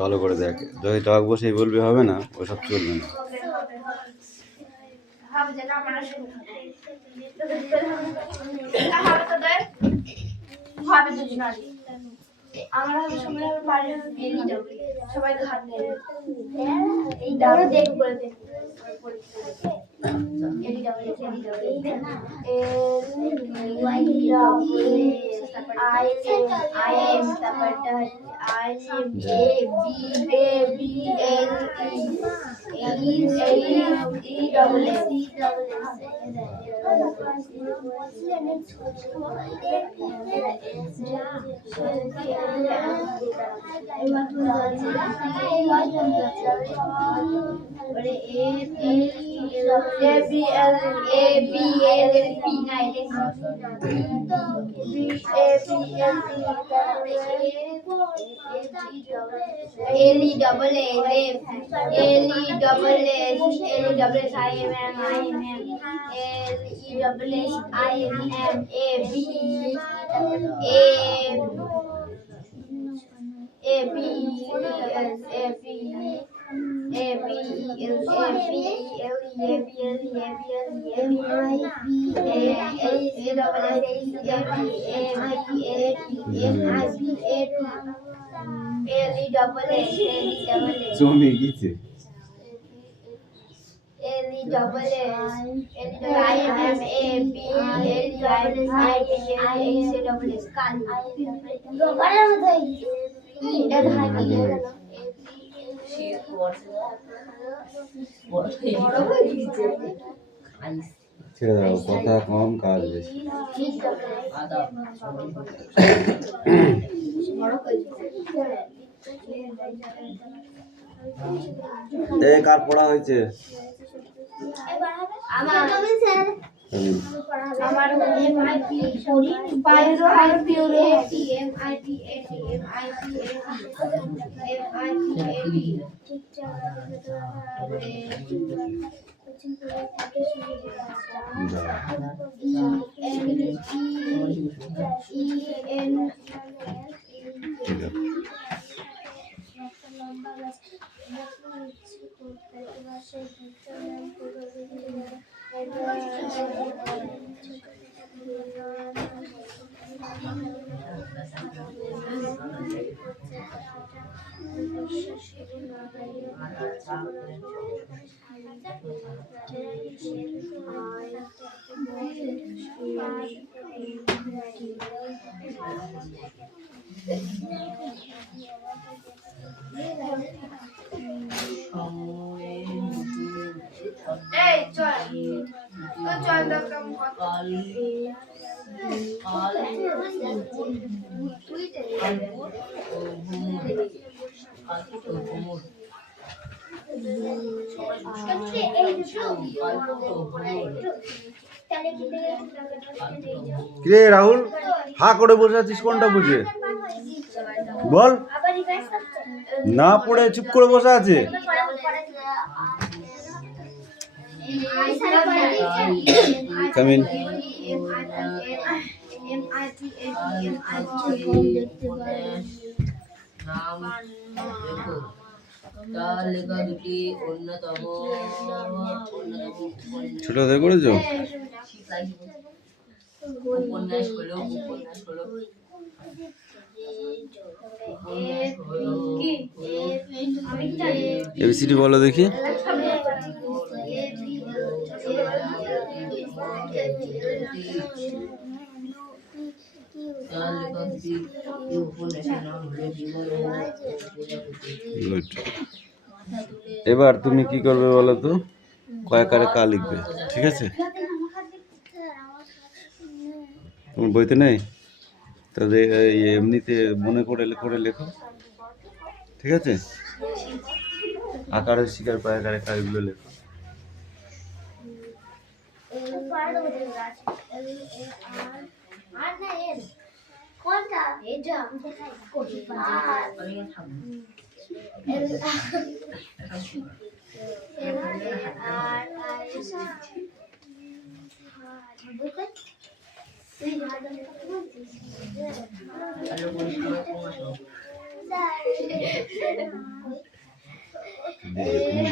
ভালো করে দেখ, যদি টক বসেই বলবি হবে না, ওসব চলবে না। আমরা সবাই খাবে এই দাঁড়ো দেখ বলে দেখ জমে গেছে। ছেড়ে দাও, কথা কম কাজ বেশি। এই কার পড়া হয়েছে? আমার কিরে রাহুল, হা করে বসে আছিস কোনটা বুঝে বল? না পড়ে চুপ করে বসে আছে। কামিন। ছোট হয়ে করেছো? এবিসিডি বলো দেখি। গুড। এবার তুমি কি করবে বলো তো? কয়েকারে কা লিখবে, ঠিক আছে? তোমার বইতে নেই? তাহলে এমনিতে মনে করে করে লেখো, ঠিক আছে? আকারে শিকার পায় আকারে কাজগুলো লেখো। কোনটা এটা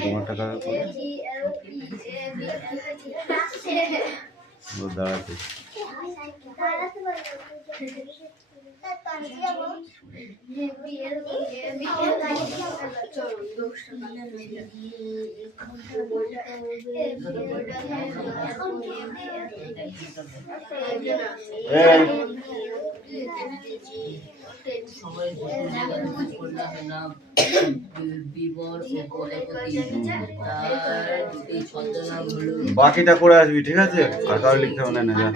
তোমার টাকা দাঁড়াতে বাকিটা করে আসবি, ঠিক আছে? আর কারো লিখতে হবে না, জান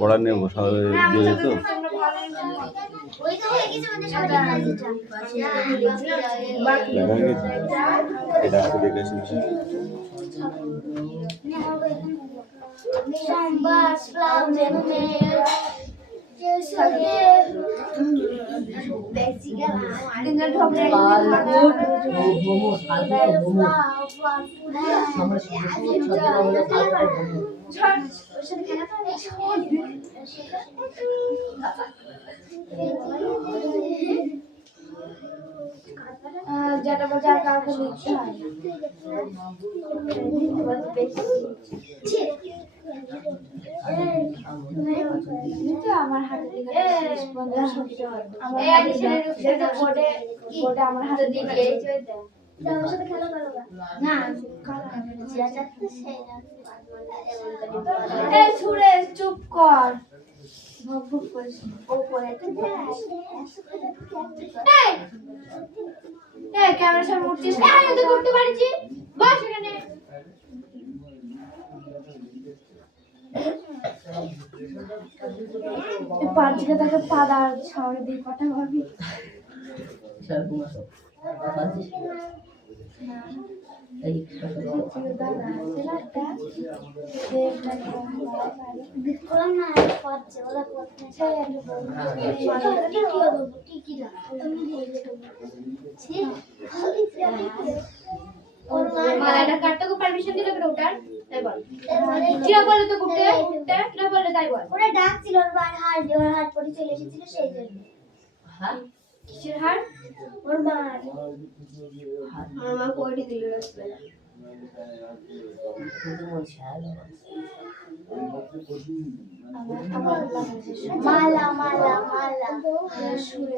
পড়া নেবো সবাই দিয়ে তো। এটা দেখেছি যেটা বোঝা কাউকে লিখতে হয় আমার হাতে আমার হাতে দিয়ে ছুড়ে চুপ কর ক্যামেরার সামনে উঠছিস করতে পারছি বস এখানে পাঁচকে তাকে পাদার শহরে দিয়ে পাঠাবি কাটতে পারমিশন দিল ওটার তাই বল কিরা বলে তো ঘুরতে ঘুরতে কিরা বলে তাই বল ওরা ডাকছিল ওর হাট পরে চলে এসেছিল সেই জন্য হ্যাঁ কিসের হাট ওর মা আমার মা কোটি দিল রাস্তায় মালা মালা মালা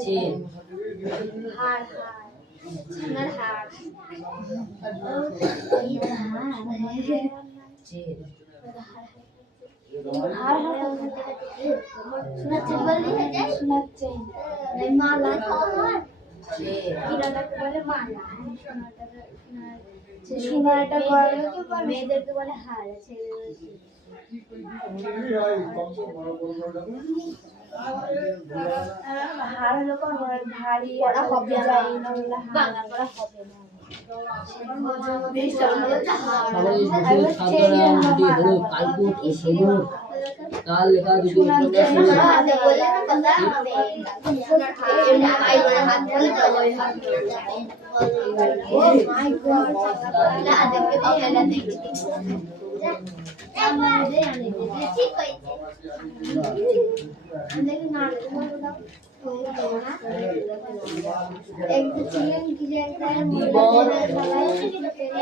চেন হার হার সোনার হার চেন হার হার সোনার চেন বললি হয়ে যায় সোনার চেন মালা হার কিরাটাকে বলে মালা সোনাটা মেয়েদেরকে বলে হার হার হলো কোন ভারী ওরা হবে না বাংলা করা হবে না কাল লেখা দুটো বলে না কথা ও মাই গড না দেখে না দেখে ঠিক হয়েছে দেখি না एक चिल्लन की जगह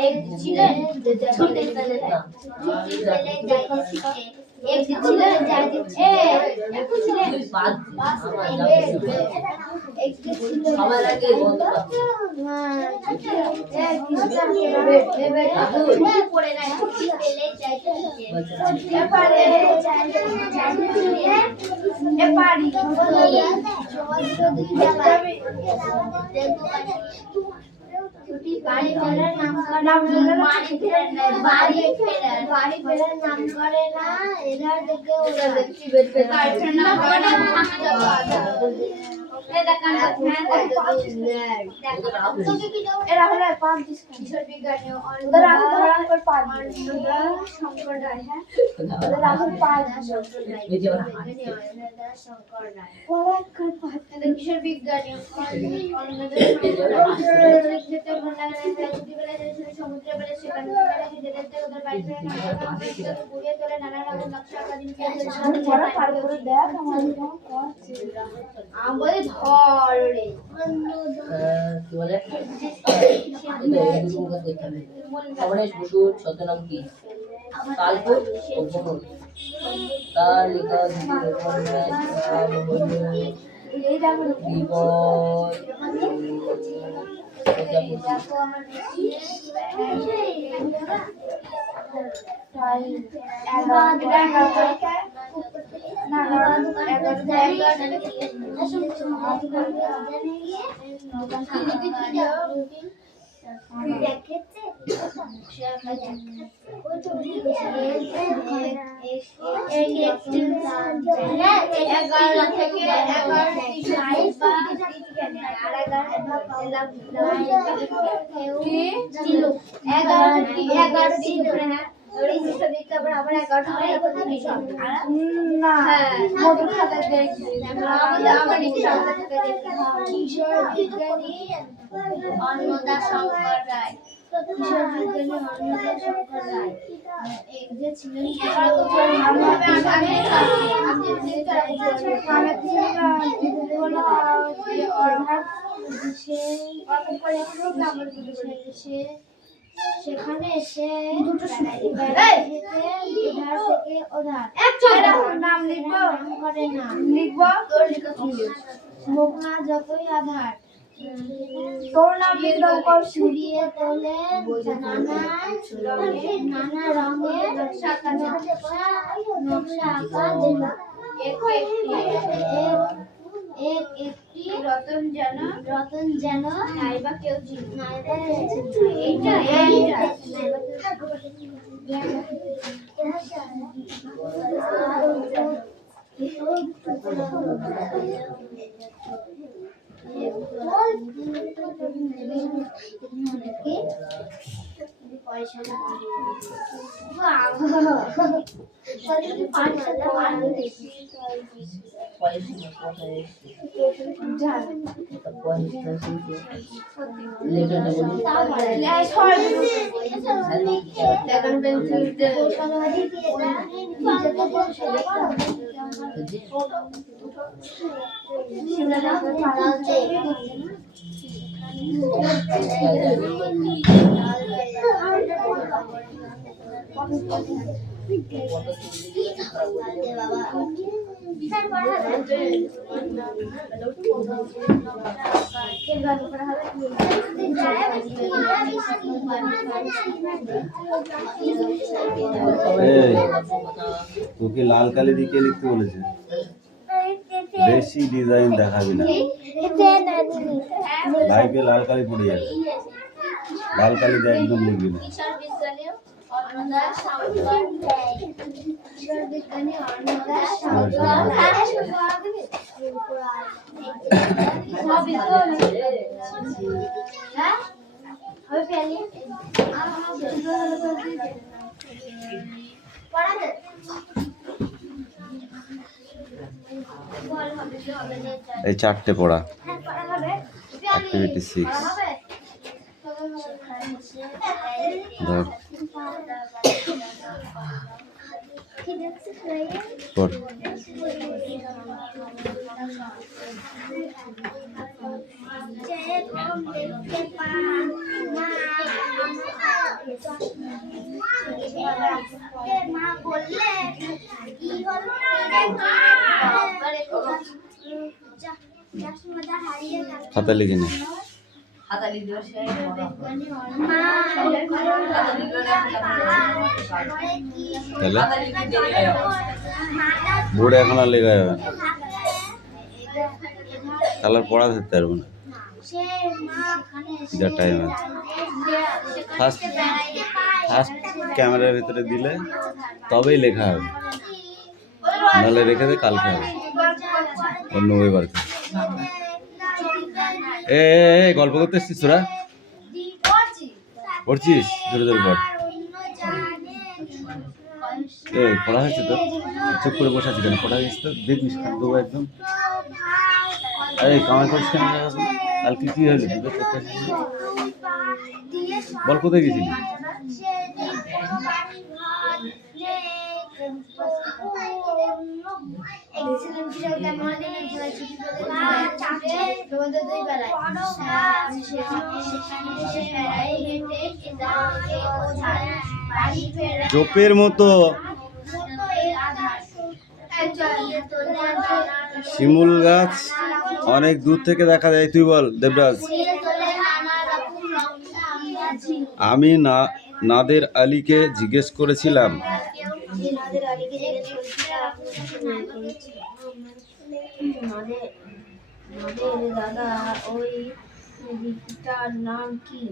एक चिल्लन छोटे पहले एक चिल्लन जाके एक चिल्लन एक चिल्लन हमारा के बहुत हां एक पड़े ना पहले जाके ये पारे ए पारी छोटी बाड़ी फेरा नाम बाड़ी फेरा नाम करे ना इधर देखे उधर देखी बैठ पे नाम এরা হলো পাঁচ কিশোর বিজ্ঞানী ওদের রাহুল শঙ্কর রায়। হ্যাঁ ওদের রাহুল পাঁচ কিশোর বিজ্ঞানী সমুদ্রে বেড়ে সেখানে ওদের বাড়িতে ঘুরিয়ে তোলে নানা রকম নকশা আমাদের ধর রে কি বলে গণেশ বসুর ছদ্মনাম কি? কালপুর ও ভ্রমণ। তার লেখা দুটি উপন্যাস বিপদ অন্নদা শঙ্কর রায় কিশোর বিজ্ঞানী অন্নদা শঙ্কর রায় এই যে ছিলেন সেখানে এসে নাম লিখবো করে না লিখবো মুখনা যতই আধার তোর নাম লিখলাম কর ছড়িয়ে তোলে নানা রঙের নকশা আঁকা একটি রতন যেন নাইবা কেউ তোকে লাল কালি দিয়ে কে লিখতে বলেছে? বেশি ডিজাইন দেখাবি না, লাইফে লাল কালি পড়ে যাবে। লাল কালি দিয়ে একদম লিখবি না। এই চারটে পড়া অ্যাক্টিভিটি 6 ধর পড়। খাতা লিখে নে। বোর্ডে এখন আর লেখা যাবে না, তাহলে আর পড়া ধরতে পারবো না। যা টাইম আছে ফার্স্ট ক্যামেরার ভিতরে দিলে তবেই লেখা হবে, নাহলে রেখে দে, কালকে হবে অন্য ওয়েবার। এ গল্প করতে এসছিস তোরা? পড়ছিস? জোরে জোরে পড়। পড়া হয়েছে তো? চুপ করে বসে আছি কেন? পড়া হয়েছে তো? দেখিস খান দেবো একদম। এই কামাই করিস কেন? কালকে কি হলো? বল কোথায় গেছিলি? জোপের মতো শিমুল গাছ অনেক দূর থেকে দেখা যায়। তুই বল দেবরাজ। আমি নাদের আলীকে জিজ্ঞেস করেছিলাম দাদা ওই দিকটার নাম কি?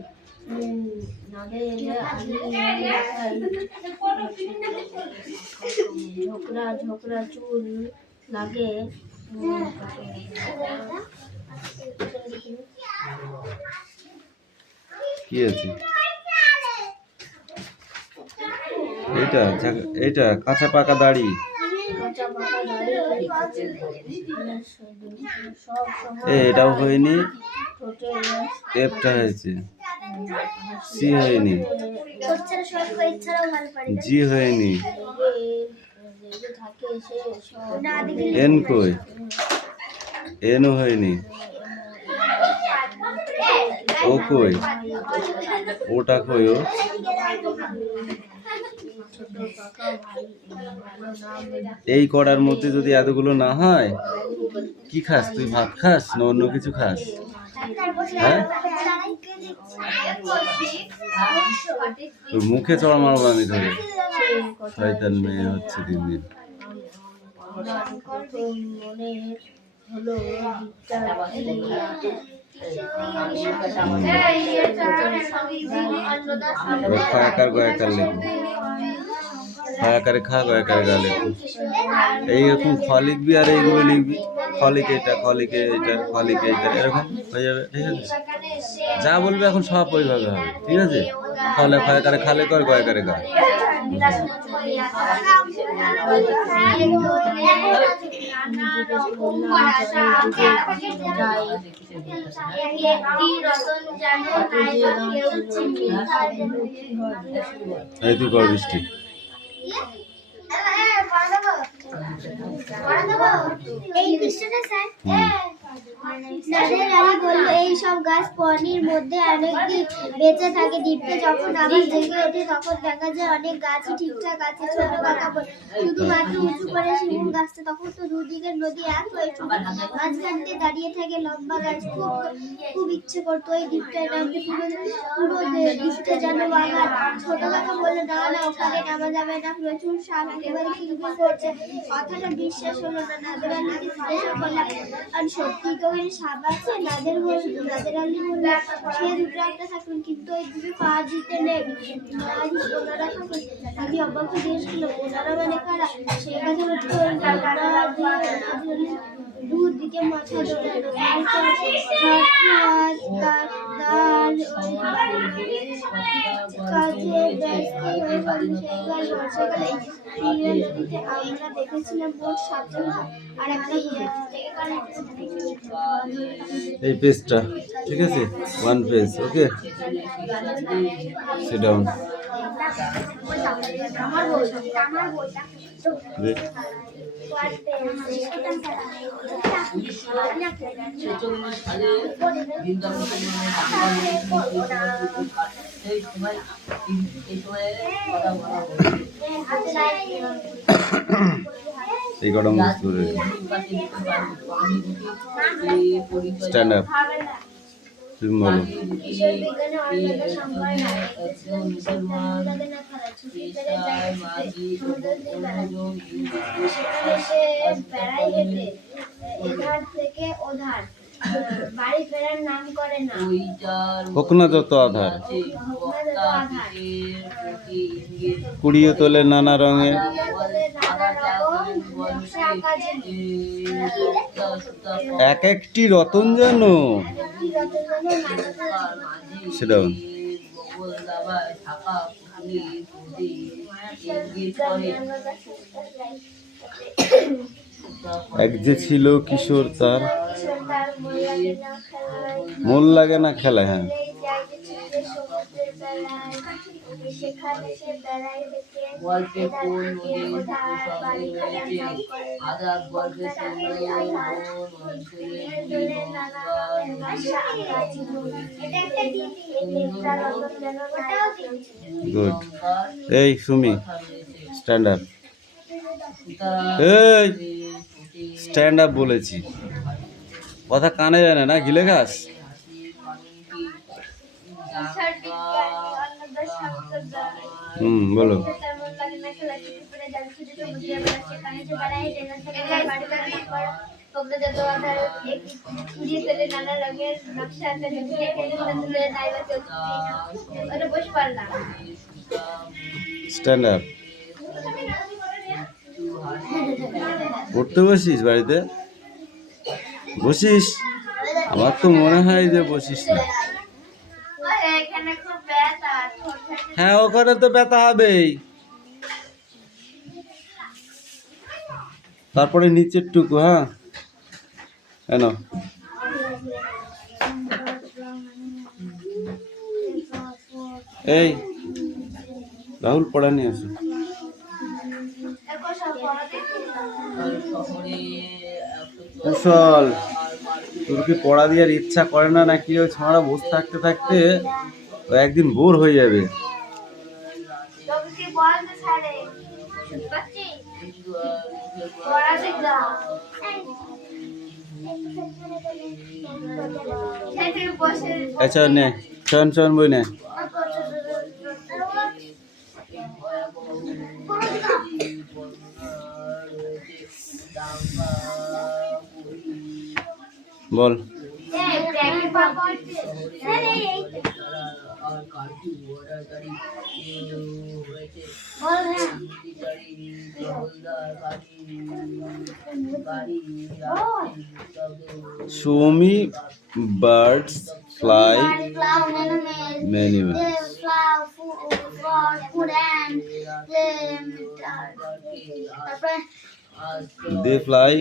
ঝোকরা ঝোকরা চুল লাগে। কি আছে এটা? এটা কাঁচা পাকা দাড়ি। এটাও হয়নি, এফটা হয়েছে, সি হয়নি, জি হয়নি, এন কই? এনও হয়নি, ও কই? ওটা কই? ও এই কড়ার মধ্যে যদি এতগুলো না হয়, কি খাস তুই? ভাত খাস না অন্য কিছু খাস? হ্যাঁ, তোর মুখে চড় মারবো আমি ধরে। শয়তান মেয়ে হচ্ছে দিন দিন। খায়াকার গয়াকার লেখো, খায়াকারে খা গয়াকারে গা লেখো। এইরকম খ লিখবি আর এইগুলো লিখবি। খলিকে এটা, খলিকে এটা, খলিকে এটা, এরকম হয়ে যাবে। ঠিক আছে, যা বলবে এখন সব ওইভাবে হবে। ঠিক আছে, খলে খয়াকারে খালে কর, গয়াকারে গা। এই তুই কর বৃষ্টি। এই সব গাছ পানির মধ্যে অনেকদিন বেঁচে থাকে। দ্বীপে যখন আবার জেগে ওঠে তখন দেখা যায় অনেক গাছই ঠিকঠাক আছে, ছোট পাকা শুধুমাত্র উঁচু করে শিমুল গাছটা। তখন তো দুদিকের নদী এক হয়ে মাঝখান দিয়ে দাঁড়িয়ে থাকে লম্বা গাছ। খুব ইচ্ছে করতো ওই দ্বীপটায় নামতে, পুরো দ্বীপটা যেন বাগান। ছোট কাকা বললো না না, ওখানে নামা যাবে না, প্রচুর সাপ একেবারে কিলবিল করছে। কথাটা বিশ্বাস হলো না। নাদের আলীকে জিজ্ঞাসা করলাম, আর সত্যি তো ওই সাপ আছে? নাদের আলী বললো, সে দুটো একটা থাকুন, কিন্তু ওই দুটো পা দিতে নেই। ওনারা থাকুন। আমি অবাক হয়ে জিজ্ঞেস করলাম, ওনারা মানে কারা? সে কাছে দুধ দিকে মাথা দৌড়ানো, আমরা দেখেছিলাম মোট 7 জন আর একটা এই পেজটা ঠিক আছে, 1 পেজ। ওকে, সিট ডাউন। এই কটা মুখ ধরে স্ট্যান্ড আপ। তুমি বলো। বাড়ি ফেরার নাম করে না, হোক না যত আধার, কুড়িয়ে তোলে নানা রঙে এক একটি রতন যেন সেটা এক যে ছিল কিশোর তার মন লাগে না খেলা। হ্যাঁ, গল্পে কোন নদী সঙ্গে রয়েছে আজাদ গল্পে গুড। এই সুমি স্ট্যান্ড আপ, এই স্ট্যান্ড আপ বলেছি, কথা কানে জানে না, গিলে ঘাস। বলো। Stand up. পড়তে বসিস বাড়িতে? বসিস? আমার তো মনে হয় যে বসিস না। হ্যাঁ, ওখানে তো ব্যথা হবেই। তারপরে নিচের টুকু। হ্যাঁ, কেন? এই রাহুল পড়া নিয়ে আসো। কুশল, তোর কি পড়া দেওয়ার ইচ্ছা করে না নাকি? ওই ছোঁড়া বসে থাকতে থাকতে ও একদিন বোর হয়ে যাবে। আচ্ছা নে, চন চন বই নে। বল। Show me birds fly many ways. They fly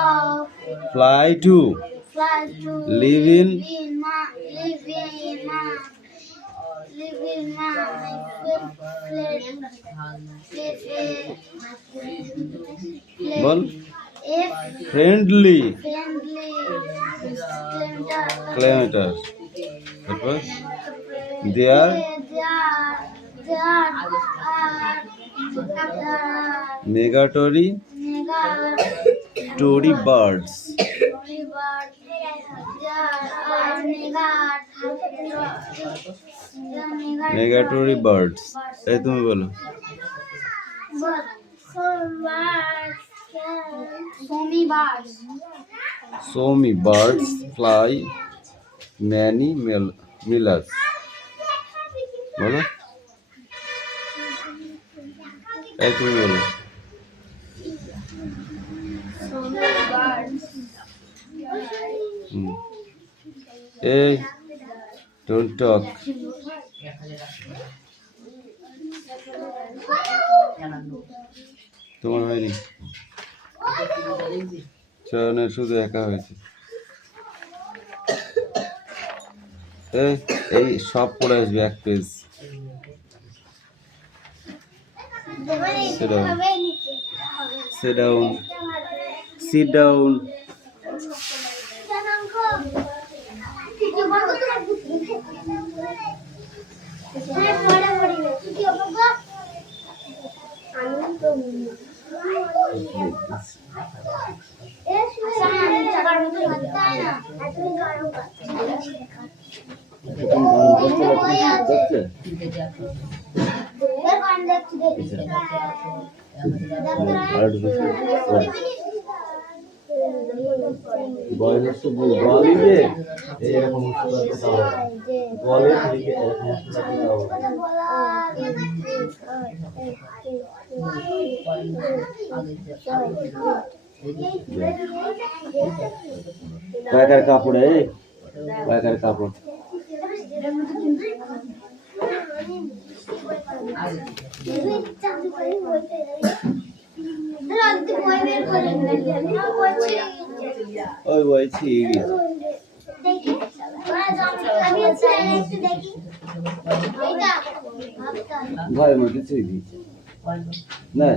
off. Fly to live in bol friendly kilometers. They are migratory birds. Migratory birds. এই তুমি বলো। So many birds fly many miles. বলো। এই তুমি বলো। Hey, don't talk. তোমার হয়নি? চয়নের শুধু একা হয়েছে। এই সব পড়ে আসবে এক page. Sit down. Sit down. বয়স তো বলই যে এরকম বলে কয়েকার কাপড় কয়েকার কাপড় ওই বই ছিঁড়ে গেছে ঘরের মধ্যে ছিঁড়ে দিয়েছে না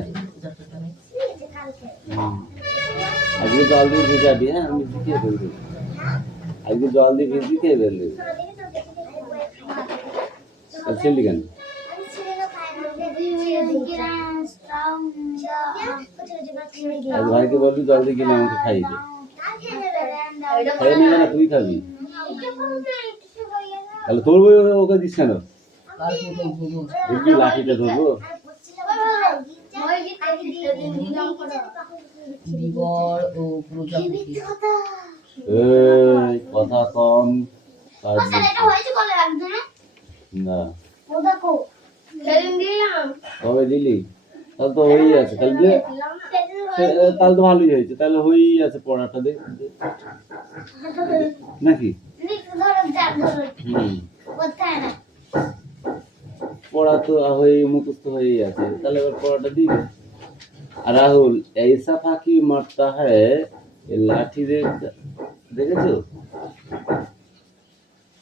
আজকে জল দিয়ে ভিজাবি হ্যাঁ আমি ভিজিয়ে ফেলবি আজকে জল দিয়ে ভিজি খেয়ে ফেলবি ছিলি কেন আজ ভাইকে বলবি জল দিয়ে গেলে আমাকে খাইয়ে দে খাইয়ে নিবে না তুই খাবি তাহলে তোর বই ওকে দিস কেন দেখবি লাঠিটা ধরবো কথা কম না কবে দিলি তাহলে তো হয়েই আছে তাহলে তাহলে তো ভালোই হয়েছে তাহলে হয়েই আছে পড়াটা দেখ নাকি পড়া তো হয়ে মুখস্থ হয়েই আছে তাহলে এবার পড়াটা দিবে রাহুল ऐसा फाकी मारता है ये लाठी দেখেছো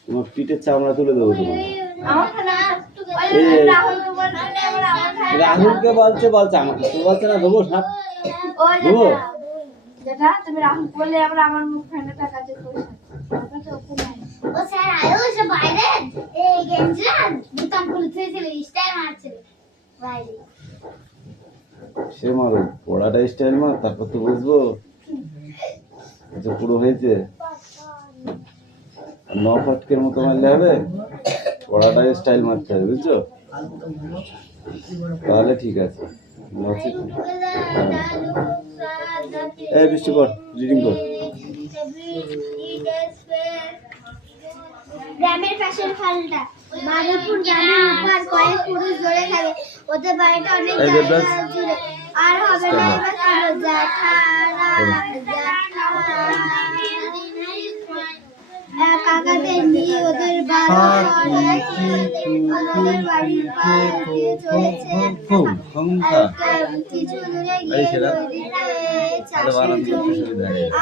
তোমার পিঠের চামড়া তুলে দেবো তোমার রাহুলকে বলছে আমাকে তো বলছে না দেবো সাপ দেবো যেটা তুমি রাহুল বললে আবার আমার মুখ ফেলে টাকা যে ও স্যার আয়ো সে বাইরে এই গেঞ্জিরা বুতাম খুলতেছিল স্টাইল মারছিল বাইরে সে মারো পড়াটা স্টাইল মার তারপর তো বুঝবো যে পুরো হয়েছে ন ফটকের মতো মারলে হবে পড়াটা স্টাইল মারতে হবে বুঝছো তাহলে ঠিক আছে এই বৃষ্টি কর রিডিং কর গ্রামের পাশের খালটা মাধবপুর গ্রামের উপর কয়েক পুরুষ ধরে খাবে ওদের বাড়িটা অনেক জুড়ে আর হবে না এবার কাকাদের নিয়ে ওদের বাড়ির চলেছে কিছু দূরে গিয়ে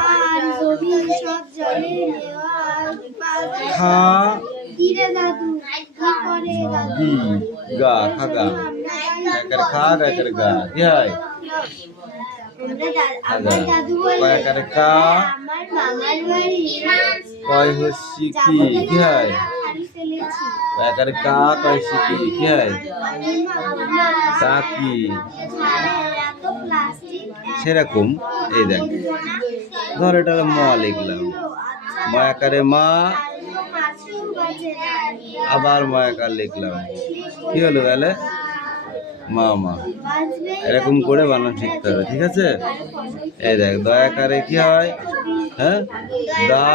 আর জমি সব জলে কিরে দাদু কি করে দাদু গা খাগা খা করে গা কি হয় আমার দাদু বলে আমার মামার বাড়ি কয় হচ্ছি কি হয় একারে কা কয় শিখি কি হয় তা কি সেরকম এই দেখ ধর এটা ম লিখলাম ময়াকারে মা আবার ময়াকার লিখলাম কি হলো তাহলে মা এরকম করে বানান শিখতে হবে ঠিক আছে এই দেখ দয়াকারে কি হয় হ্যাঁ দা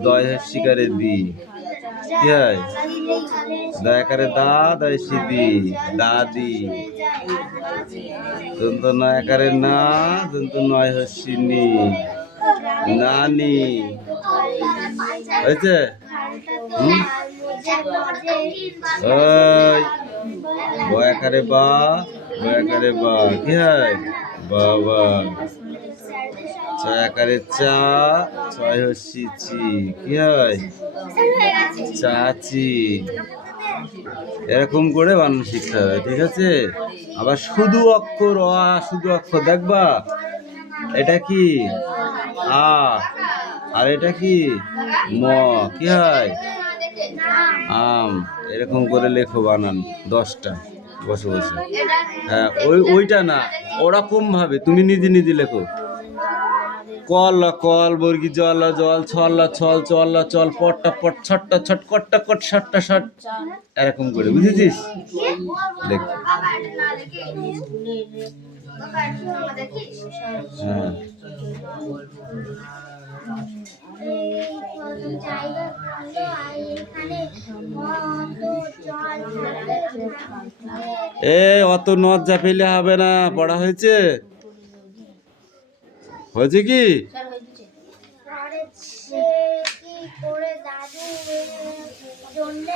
দয় শিকারে দি কি হয় দয়াকারে দা দয় দি দাদি দন্ত নয়াকারে না দন্ত নয় হস্যি নি নানি হয়েছে ওই বয়াকারে বা বয়াকারে বা কি হয় বাবা ছয়াকারে চা ছয় হস্যি চি কি হয় চাচি এরকম করে বানান শিখতে হবে ঠিক আছে আবার শুধু অক্ষর শুধু অক্ষর দেখবা এটা কি আ আর এটা কি ম কি হয় আম এরকম করে লেখো বানান 10টা বসে বসে হ্যাঁ ওইটা না ওরকম ভাবে তুমি নিজে নিজে লেখো কল কল বর্গি জল জল ছল ছল চল চল পটটা পট ছটটা ছট কটটা কট শটটা শট এরকম করে বুঝেছিস লেখ হ্যাঁ জায়গা করলো আর এখানে কত জল থাকে। এ অত নদ চাপিলে হবে না, পড়া হয়েছে? হয়েছে কি? পরে সে কি করে দাদু জন্য